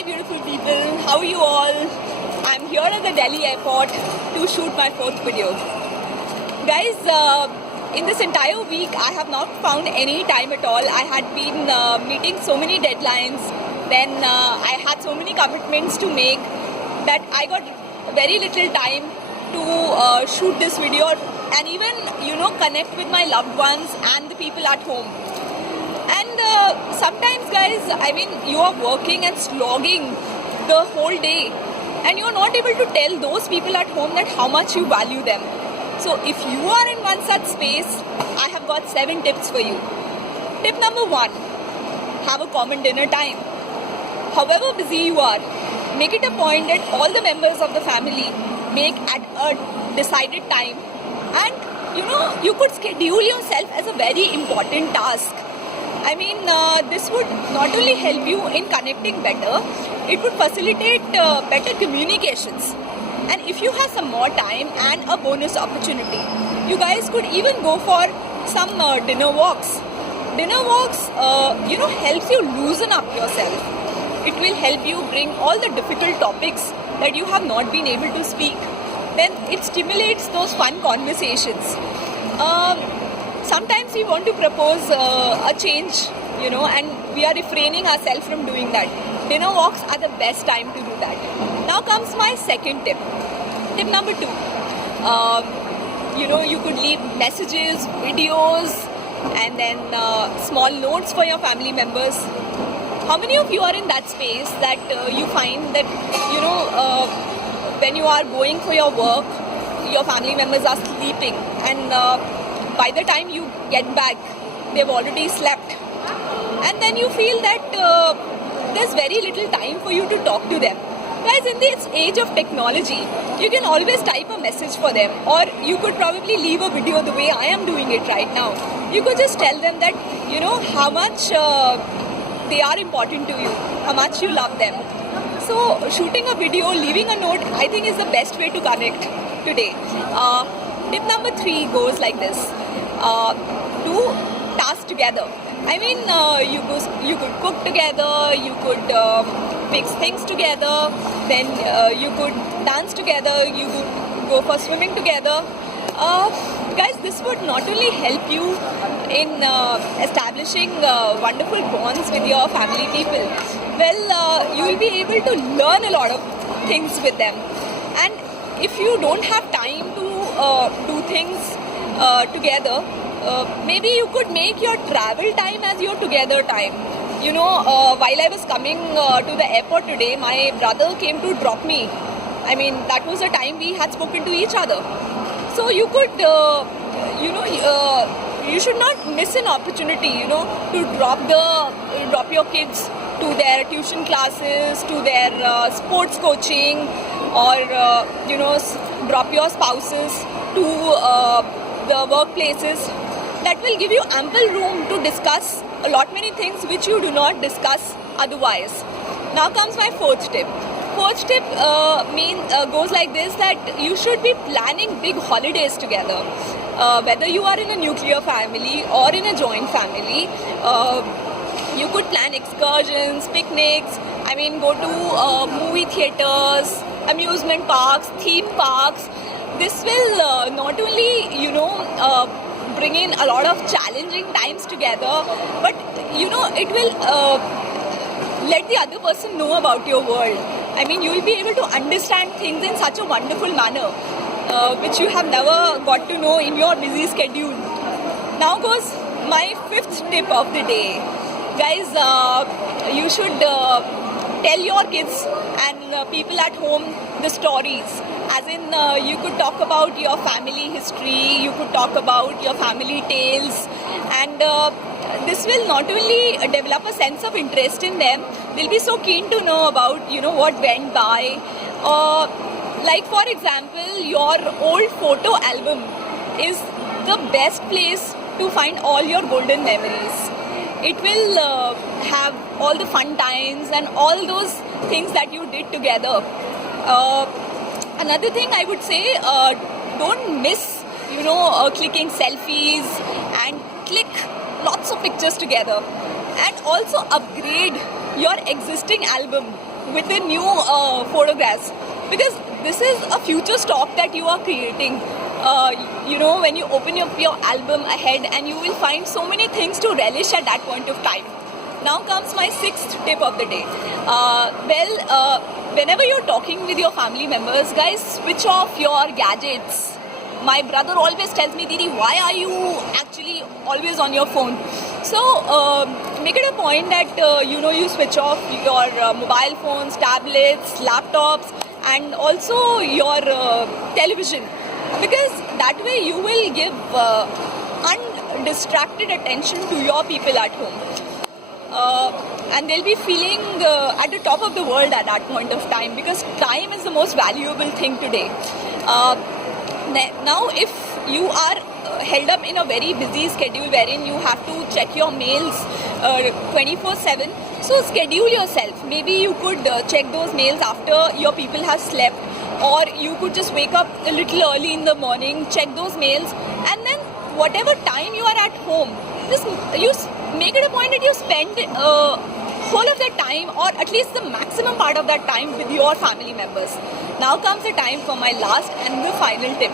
Hi beautiful people, how are you all? I'm here at the Delhi airport to shoot my fourth video. Guys, in this entire week I have not found any time at all. I had been meeting so many deadlines, then I had so many commitments to make that I got very little time to shoot this video and even connect with my loved ones and the people at home. And sometimes guys, I mean, you are working and slogging the whole day and you are not able to tell those people at home that how much you value them. So if you are in one such space, I have got 7 tips for you. Tip number 1, have a common dinner time. However busy you are, make it a point that all the members of the family make at a decided time, and you could schedule yourself as a very important task. I mean, this would not only help you in connecting better, it would facilitate better communications. And if you have some more time and a bonus opportunity, you guys could even go for some dinner walks. Dinner walks, helps you loosen up yourself. It will help you bring all the difficult topics that you have not been able to speak. Then it stimulates those fun conversations. Sometimes we want to propose a change, and we are refraining ourselves from doing that. Dinner walks are the best time to do that. Now comes my second tip. Tip number 2. You could leave messages, videos, and then small notes for your family members. How many of you are in that space that you find that, when you are going for your work, your family members are sleeping, and by the time you get back, they've already slept. And then you feel that there's very little time for you to talk to them. Guys, in this age of technology, you can always type a message for them, or you could probably leave a video the way I am doing it right now. You could just tell them that, how much they are important to you, how much you love them. So shooting a video, leaving a note, I think is the best way to connect today. Tip number 3 goes like this. Do tasks together. I mean, you could cook together, you could fix things together, then you could dance together, you could go for swimming together. Guys, this would not only help you in establishing wonderful bonds with your family people, well, you will be able to learn a lot of things with them. And if you don't have time to do things together, maybe you could make your travel time as your together time. While I was coming to the airport today, my brother came to drop me. I mean, that was the time we had spoken to each other. So you could, you should not miss an opportunity, to drop your kids to their tuition classes, to their sports coaching, or drop your spouses to the workplaces. That will give you ample room to discuss a lot many things which you do not discuss otherwise. Now comes my 4th tip. 4th tip goes like this, that you should be planning big holidays together. Whether you are in a nuclear family or in a joint family, you could plan excursions, picnics, go to movie theaters, amusement parks, theme parks. This will not only, bring in a lot of challenging times together, but, it will let the other person know about your world. I mean, you will be able to understand things in such a wonderful manner, which you have never got to know in your busy schedule. Now goes my 5th tip of the day. Guys, you should tell your kids and people at home the stories. As in, you could talk about your family history, you could talk about your family tales, and this will not only develop a sense of interest in them, they'll be so keen to know about, what went by. Like for example, your old photo album is the best place to find all your golden memories. It will have all the fun times and all those things that you did together. Another thing I would say, don't miss, clicking selfies and click lots of pictures together. And also upgrade your existing album with the new photographs, because this is a future stock that you are creating. When you open up your album ahead, and you will find so many things to relish at that point of time. Now comes my sixth tip of the day. Whenever you're talking with your family members, guys, switch off your gadgets. My brother always tells me, Didi, why are you actually always on your phone? So make it a point that you switch off your mobile phones, tablets, laptops, and also your television, because that way you will give undistracted attention to your people at home. And they'll be feeling at the top of the world at that point of time, because time is the most valuable thing today. Now, if you are held up in a very busy schedule wherein you have to check your mails 24/7, so schedule yourself. Maybe you could check those mails after your people have slept, or you could just wake up a little early in the morning, check those mails, and then whatever time you are at home, just make it a point that you spend whole of that time, or at least the maximum part of that time, with your family members. Now comes the time for my last and the final tip.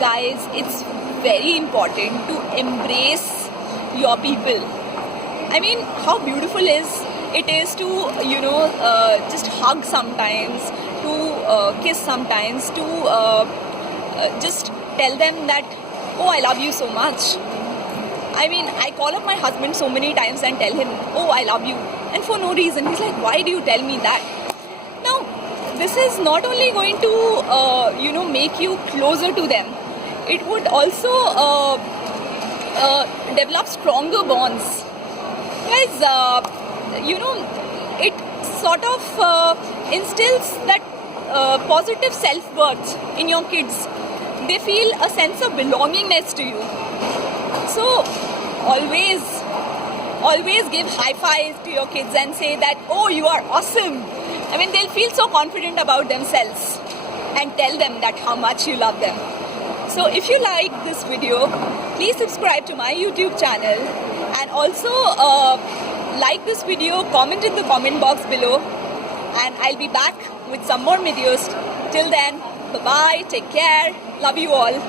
Guys, it's very important to embrace your people. I mean, how beautiful it is to just hug sometimes, to kiss sometimes, to just tell them that, oh, I love you so much. I mean, I call up my husband so many times and tell him, oh, I love you. And for no reason. He's like, why do you tell me that? Now, this is not only going to, make you closer to them. It would also develop stronger bonds. Guys, it sort of instills that positive self-worth in your kids. They feel a sense of belongingness to you. So, always give high fives to your kids and say that, oh, you are awesome. I mean, they'll feel so confident about themselves, and tell them that how much you love them. So if you like this video, please subscribe to my YouTube channel, and also like this video, comment in the comment box below, and I'll be back with some more videos. Till then, bye-bye, take care, love you all.